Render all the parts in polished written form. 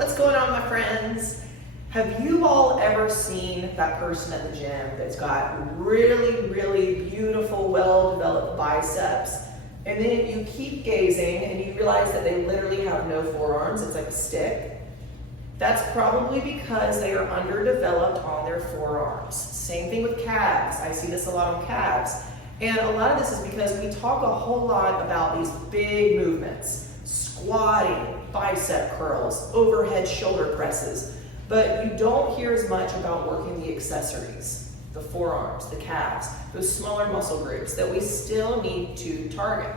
What's going on, my friends? Have you all ever seen that person at the gym that's got really beautiful, well-developed biceps, and then you keep gazing and you realize that they literally have no forearms, it's like a stick? That's probably because they are underdeveloped on their forearms. Same thing with calves. I see this a lot on calves. And a lot of this is because we talk a whole lot about these big movements, squatting, bicep curls, overhead shoulder presses, but you don't hear as much about working the accessories, the forearms, the calves, those smaller muscle groups that we still need to target.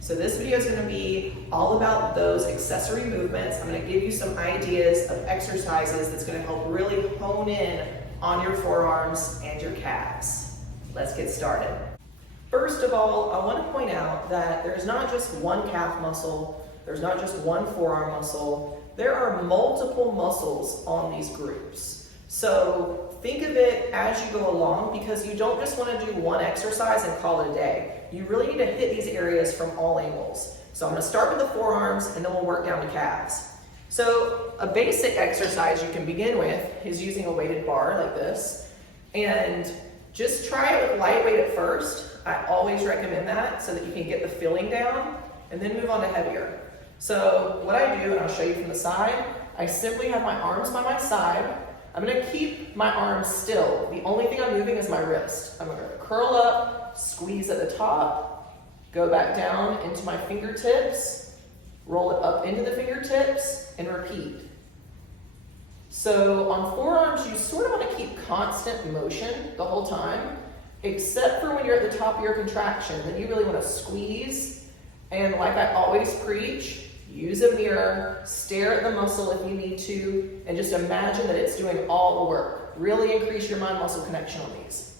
So this video is going to be all about those accessory movements. I'm going to give you some ideas of exercises that's going to help really hone in on your forearms and your calves. Let's get started. First of all, I want to point out that there's not just one calf muscle, there's not just one forearm muscle, there are multiple muscles on these groups. So think of it as you go along, because you don't just want to do one exercise and call it a day. You really need to hit these areas from all angles. So I'm going to start with the forearms and then we'll work down to calves. So a basic exercise you can begin with is using a weighted bar like this, and just try it with lightweight at first. I always recommend that so that you can get the feeling down and then move on to heavier. So what I do, and I'll show you from the side, I simply have my arms by my side. I'm going to keep my arms still. The only thing I'm moving is my wrist. I'm going to curl up, squeeze at the top, go back down into my fingertips, roll it up into the fingertips, and repeat. So on forearms, you sort of want to keep constant motion the whole time, except for when you're at the top of your contraction. Then you really want to squeeze, and like I always preach, use a mirror, stare at the muscle if you need to, and just imagine that it's doing all the work. Really increase your mind-muscle connection on these.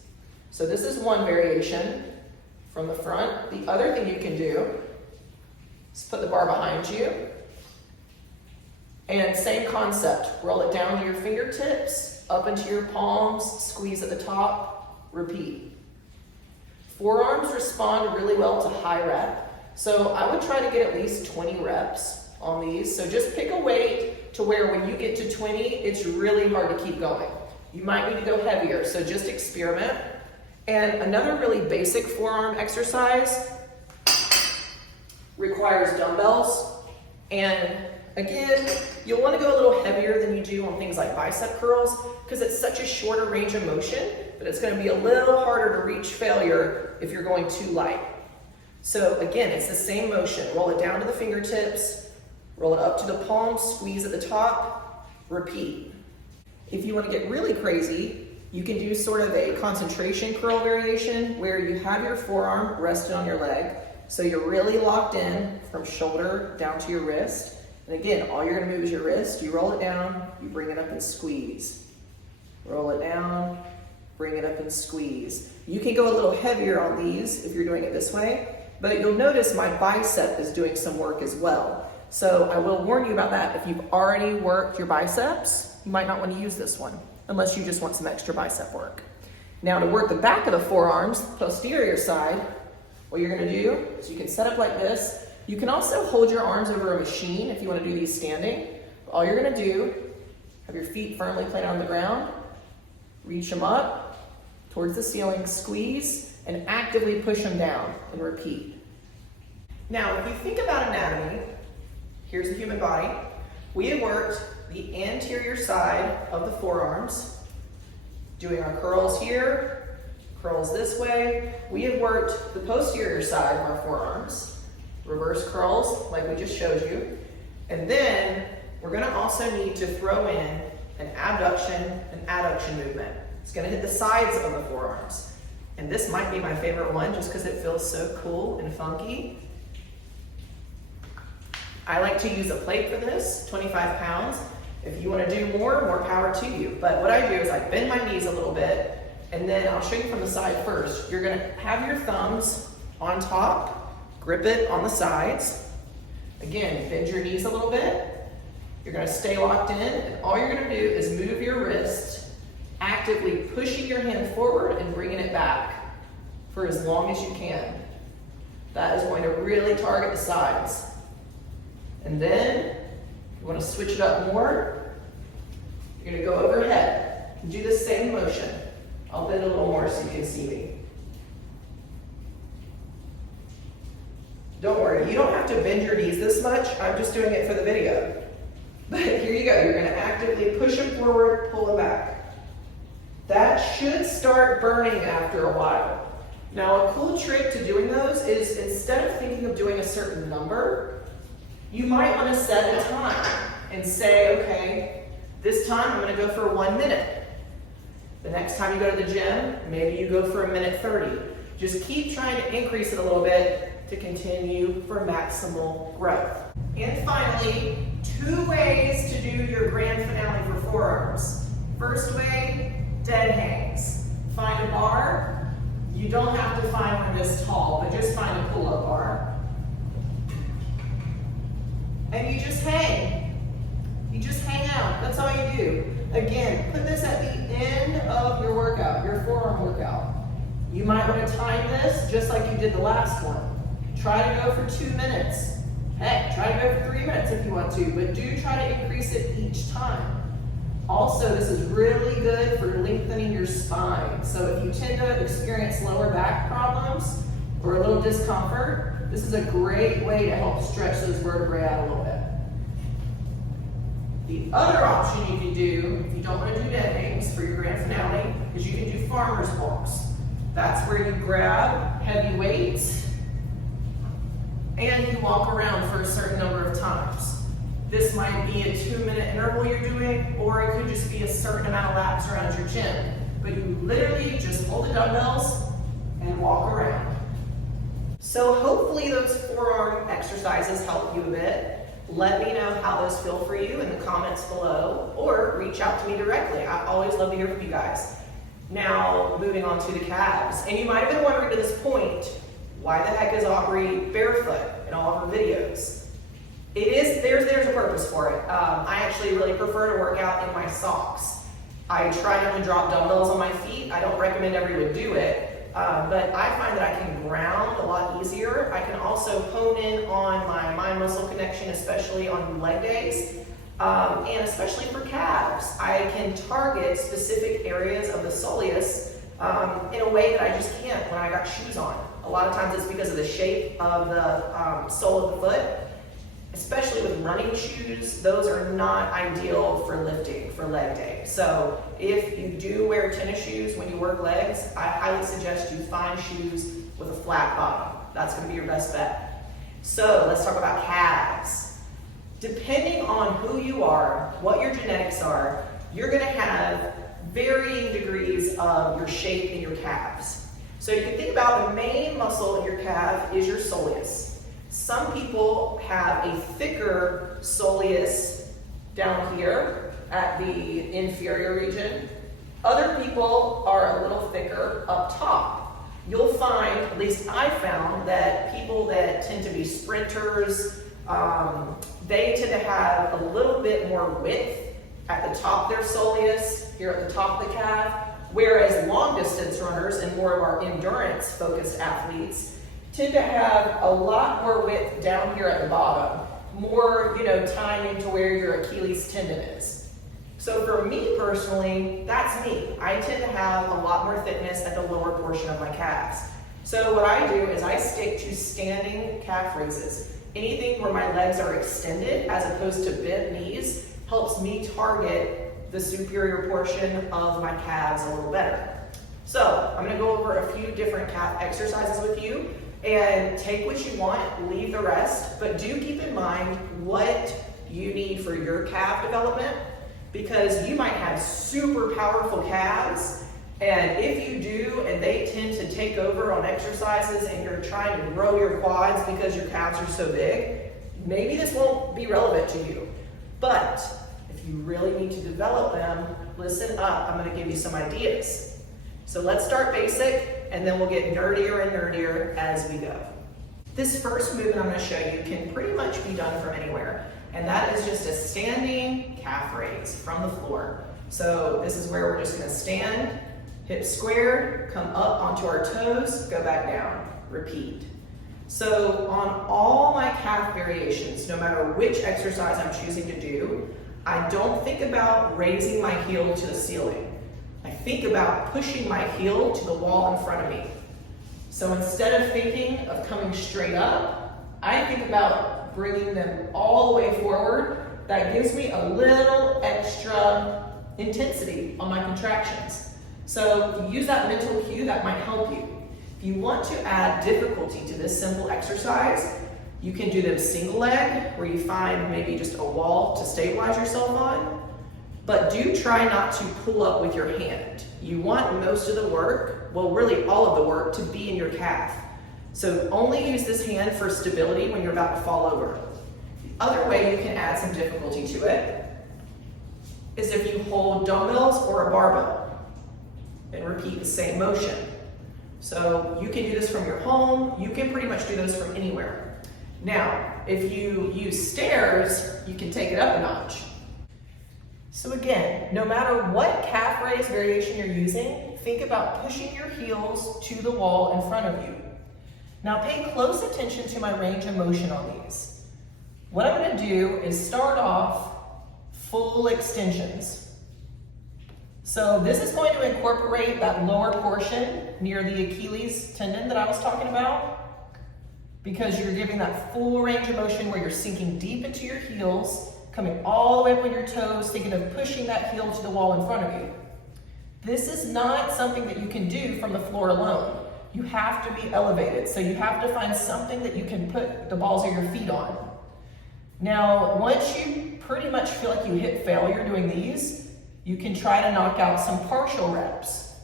So this is one variation from the front. The other thing you can do is put the bar behind you, and same concept. Roll it down to your fingertips, up into your palms, squeeze at the top, repeat. Forearms respond really well to high rep. So I would try to get at least 20 reps on these. So just pick a weight to where when you get to 20, it's really hard to keep going. You might need to go heavier, so just experiment. And another really basic forearm exercise requires dumbbells. And again, you'll want to go a little heavier than you do on things like bicep curls, because it's such a shorter range of motion that it's going to be a little harder to reach failure if you're going too light. So again, it's the same motion. Roll it down to the fingertips, roll it up to the palms, squeeze at the top, repeat. If you want to get really crazy, you can do sort of a concentration curl variation where you have your forearm rested on your leg. So you're really locked in from shoulder down to your wrist. And again, all you're going to move is your wrist. You roll it down, you bring it up and squeeze. Roll it down, bring it up and squeeze. You can go a little heavier on these if you're doing it this way. But you'll notice my bicep is doing some work as well. So I will warn you about that. If you've already worked your biceps, you might not want to use this one, unless you just want some extra bicep work. Now to work the back of the forearms, posterior side, what you're going to do is you can set up like this. You can also hold your arms over a machine if you want to do these standing. All you're going to do, have your feet firmly planted on the ground, reach them up towards the ceiling, squeeze, and actively push them down and repeat. Now, if you think about anatomy, here's the human body. We have worked the anterior side of the forearms, doing our curls here, curls this way. We have worked the posterior side of our forearms, reverse curls like we just showed you. And then we're going to also need to throw in an abduction and adduction movement. It's going to hit the sides of the forearms. And this might be my favorite one just because it feels so cool and funky. I like to use a plate for this, 25 pounds. If you want to do more power to you. But what I do is I bend my knees a little bit, and then I'll show you from the side first. You're going to have your thumbs on top, grip it on the sides. Again, bend your knees a little bit. You're going to stay locked in, and all you're going to do is move your wrist, actively pushing your hand forward and bringing it back for as long as you can. That is going to really target the sides. And then You want to switch it up more? You're going to go overhead. Do the same motion. I'll bend a little more so you can see me. Don't worry, you don't have to bend your knees this much. I'm just doing it for the video. But here you go. You're going to actively push them forward, pull them back. That should start burning after a while. Now, a cool trick to doing those is instead of thinking of doing a certain number, you might want to set a time and say, okay, this time I'm going to go for 1 minute. The next time you go to the gym, maybe you go for 1:30. Just keep trying to increase it a little bit to continue for maximal growth. And finally, 2 ways to do your grand finale for forearms. First way, dead hangs. Find a bar. You don't have to find one this tall, but just find a pull-up bar. And you just hang. You just hang out. That's all you do. Again, put this at the end of your workout, your forearm workout. You might want to time this just like you did the last one. Try to go for 2 minutes. Heck, try to go for 3 minutes if you want to, but do try to increase it each time. Also, this is really good for lengthening your spine. So if you tend to experience lower back problems or a little discomfort, this is a great way to help stretch those vertebrae out a little bit. The other option you can do, if you don't want to do dead hangs for your grand finale, is you can do farmer's walks. That's where you grab heavy weights and you walk around for a certain number of times. This might be a 2-minute interval you're doing, or it could just be a certain amount of laps around your gym. But you literally just hold the dumbbells and walk around. So hopefully those forearm exercises help you a bit. Let me know how those feel for you in the comments below, or reach out to me directly. I always love to hear from you guys. Now, moving on to the calves. And you might have been wondering to this point, why the heck is Aubrey barefoot in all of her videos? There's a purpose for it. I actually really prefer to work out in my socks. I try not to drop dumbbells on my feet. I don't recommend everyone do it, but I find that I can ground a lot easier. I can also hone in on my mind-muscle connection, especially on leg days, and especially for calves. I can target specific areas of the soleus in a way that I just can't when I got shoes on. A lot of times it's because of the shape of the sole of the foot. Especially with running shoes, those are not ideal for lifting for leg day. So if you do wear tennis shoes when you work legs, I highly suggest you find shoes with a flat bottom. That's going to be your best bet. So let's talk about calves. Depending on who you are, what your genetics are, you're going to have varying degrees of your shape in your calves. So you can think about the main muscle in your calf is your soleus. Some people have a thicker soleus down here at the inferior region. Other people are a little thicker up top. You'll find, at least I found, that people that tend to be sprinters, they tend to have a little bit more width at the top of their soleus, here at the top of the calf, whereas long distance runners and more of our endurance focused athletes tend to have a lot more width down here at the bottom, more, tying into where your Achilles tendon is. So for me personally, that's me. I tend to have a lot more thickness at the lower portion of my calves. So what I do is I stick to standing calf raises. Anything where my legs are extended as opposed to bent knees helps me target the superior portion of my calves a little better. So I'm gonna go over a few different calf exercises with you. And take what you want, leave the rest, but do keep in mind what you need for your calf development, because you might have super powerful calves, and if you do, and they tend to take over on exercises and you're trying to grow your quads because your calves are so big, maybe this won't be relevant to you. But if you really need to develop them, listen up, I'm gonna give you some ideas. So let's start basic, and then we'll get nerdier and nerdier as we go. This first movement I'm going to show you can pretty much be done from anywhere, and that is just a standing calf raise from the floor. So this is where we're just going to stand, hips squared, come up onto our toes, go back down, repeat. So on all my calf variations, no matter which exercise I'm choosing to do, I don't think about raising my heel to the ceiling. I think about pushing my heel to the wall in front of me. So instead of thinking of coming straight up, I think about bringing them all the way forward. That gives me a little extra intensity on my contractions. So if you use that mental cue, that might help you. If you want to add difficulty to this simple exercise, you can do them single leg, where you find maybe just a wall to stabilize yourself on, but do try not to pull up with your hand. You want most of the work, well really all of the work, to be in your calf. So only use this hand for stability when you're about to fall over. The other way you can add some difficulty to it is if you hold dumbbells or a barbell and repeat the same motion. So you can do this from your home, you can pretty much do this from anywhere. Now, if you use stairs, you can take it up a notch. So again, no matter what calf raise variation you're using, think about pushing your heels to the wall in front of you. Now pay close attention to my range of motion on these. What I'm going to do is start off full extensions. So this is going to incorporate that lower portion near the Achilles tendon that I was talking about, because you're giving that full range of motion where you're sinking deep into your heels, coming all the way up on your toes, thinking of pushing that heel to the wall in front of you. This is not something that you can do from the floor alone. You have to be elevated, so you have to find something that you can put the balls of your feet on. Now, once you pretty much feel like you hit failure doing these, you can try to knock out some partial reps.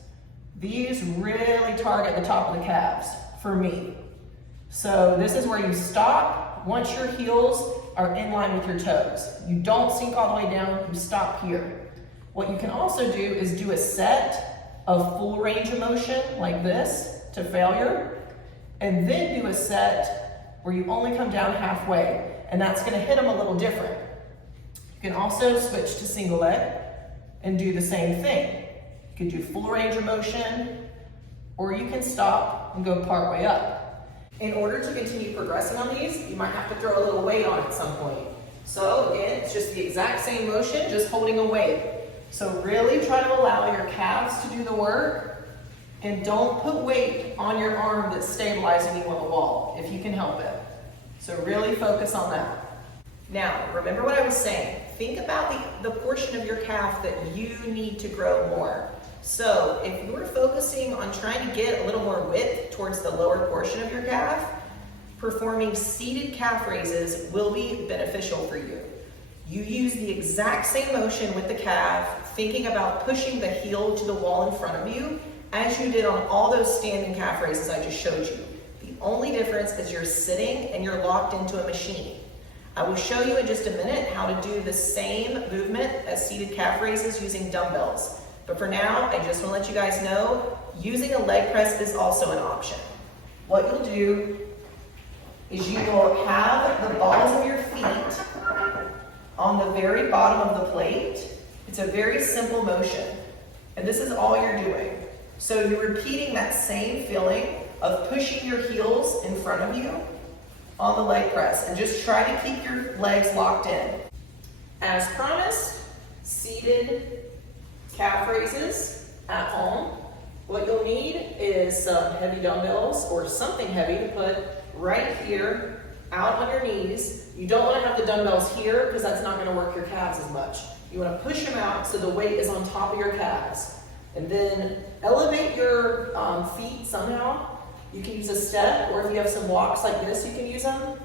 These really target the top of the calves, for me. So this is where you stop once your heels are in line with your toes. You don't sink all the way down, you stop here. What you can also do is do a set of full range of motion like this to failure, and then do a set where you only come down halfway, and that's gonna hit them a little different. You can also switch to single leg and do the same thing. You can do full range of motion, or you can stop and go part way up. In order to continue progressing on these, you might have to throw a little weight on at some point. So again, it's just the exact same motion, just holding a weight. So really try to allow your calves to do the work, and don't put weight on your arm that's stabilizing you on the wall, if you can help it. So really focus on that. Now, remember what I was saying. Think about the portion of your calf that you need to grow more. So if you're focusing on trying to get a little more width towards the lower portion of your calf, performing seated calf raises will be beneficial for you. You use the exact same motion with the calf, thinking about pushing the heel to the wall in front of you, as you did on all those standing calf raises I just showed you. The only difference is you're sitting and you're locked into a machine. I will show you in just a minute how to do the same movement as seated calf raises using dumbbells. But for now, I just want to let you guys know, using a leg press is also an option. What you'll do is you will have the balls of your feet on the very bottom of the plate. It's a very simple motion, and this is all you're doing. So you're repeating that same feeling of pushing your heels in front of you on the leg press, and just try to keep your legs locked in. As promised, seated calf raises at home. What you'll need is some heavy dumbbells or something heavy to put right here out on your knees. You don't want to have the dumbbells here because that's not going to work your calves as much. You want to push them out so the weight is on top of your calves. And then elevate your feet somehow. You can use a step, or if you have some blocks like this, you can use them.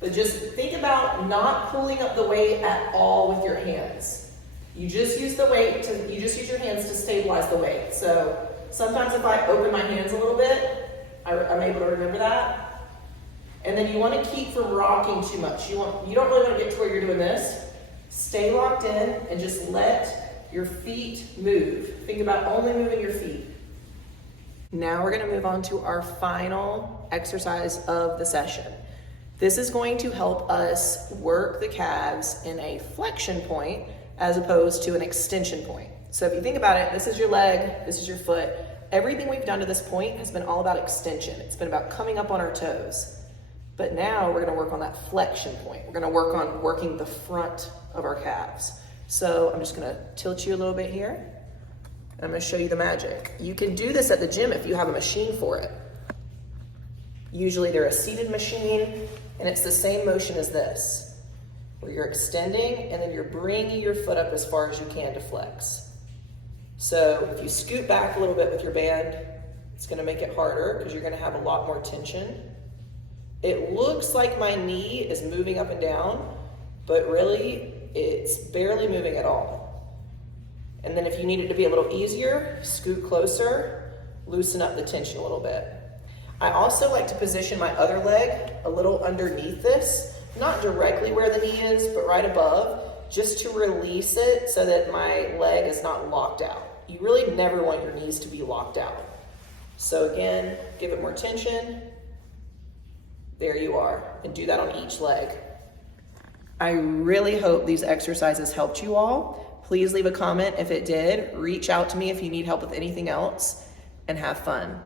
But just think about not pulling up the weight at all with your hands. You just use the weight you just use your hands to stabilize the weight. So sometimes if I open my hands a little bit, I'm able to remember that. And then you want to keep from rocking too much. You don't really want to get to where you're doing this. Stay locked in and just let your feet move. Think about only moving your feet. Now we're going to move on to our final exercise of the session. This is going to help us work the calves in a flexion point as opposed to an extension point. So if you think about it, this is your leg, this is your foot. Everything we've done to this point has been all about extension. It's been about coming up on our toes. But now we're gonna work on that flexion point. We're gonna work on working the front of our calves. So I'm just gonna tilt you a little bit here. I'm gonna show you the magic. You can do this at the gym if you have a machine for it. Usually they're a seated machine, and it's the same motion as this, where you're extending and then you're bringing your foot up as far as you can to flex. So if you scoot back a little bit with your band, it's gonna make it harder because you're gonna have a lot more tension. It looks like my knee is moving up and down, but really it's barely moving at all. And then if you need it to be a little easier, scoot closer, loosen up the tension a little bit. I also like to position my other leg a little underneath this, not directly where the knee is, but right above, just to release it so that my leg is not locked out. You really never want your knees to be locked out. So again, give it more tension. There you are, and do that on each leg. I really hope these exercises helped you all. Please leave a comment if it did. Reach out to me if you need help with anything else, and have fun.